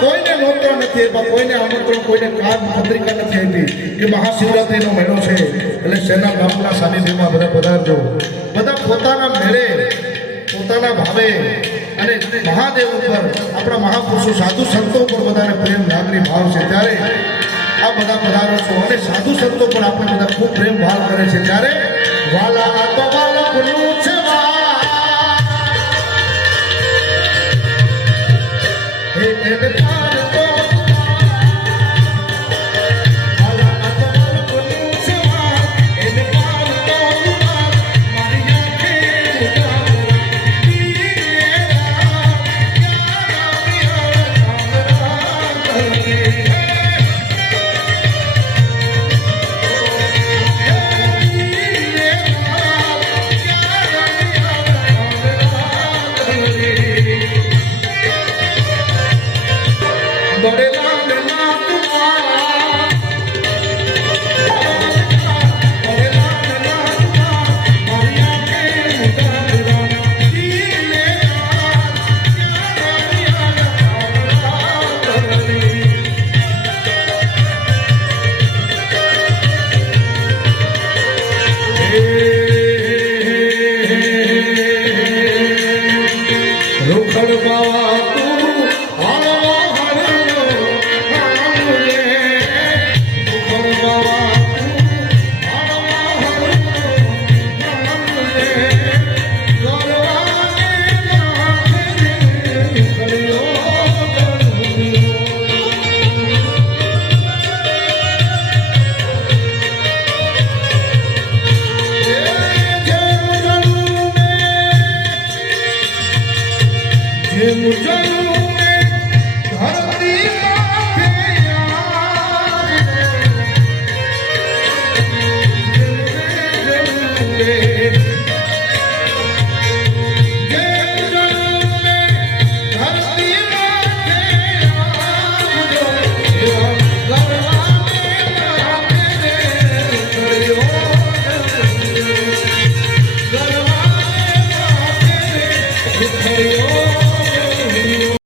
કોઈને નોતરો નથી આપ્યા, કોઈને આમંત્રણ, કોઈને કામ પત્રિકા નથી આપી કે મહાશિવરાત્રિનો મહિનો છે એટલે શેના બાપુના સાનિધ્યમાં બધા પધારજો. બધા પોતાના મેળે પોતાના ભાવે અને મહાદેવ ઉપર આપણા મહાપુરુષો સાધુ સંતો ઉપર બધાને પ્રેમ લાગણી ભાવ છે ત્યારે આ બધા પધારો છો અને સાધુ સંતો પર આપણે બધા ખૂબ પ્રેમ ભાવ કરે છે ત્યારે વાલા આ તો બાળકનું છે मुझे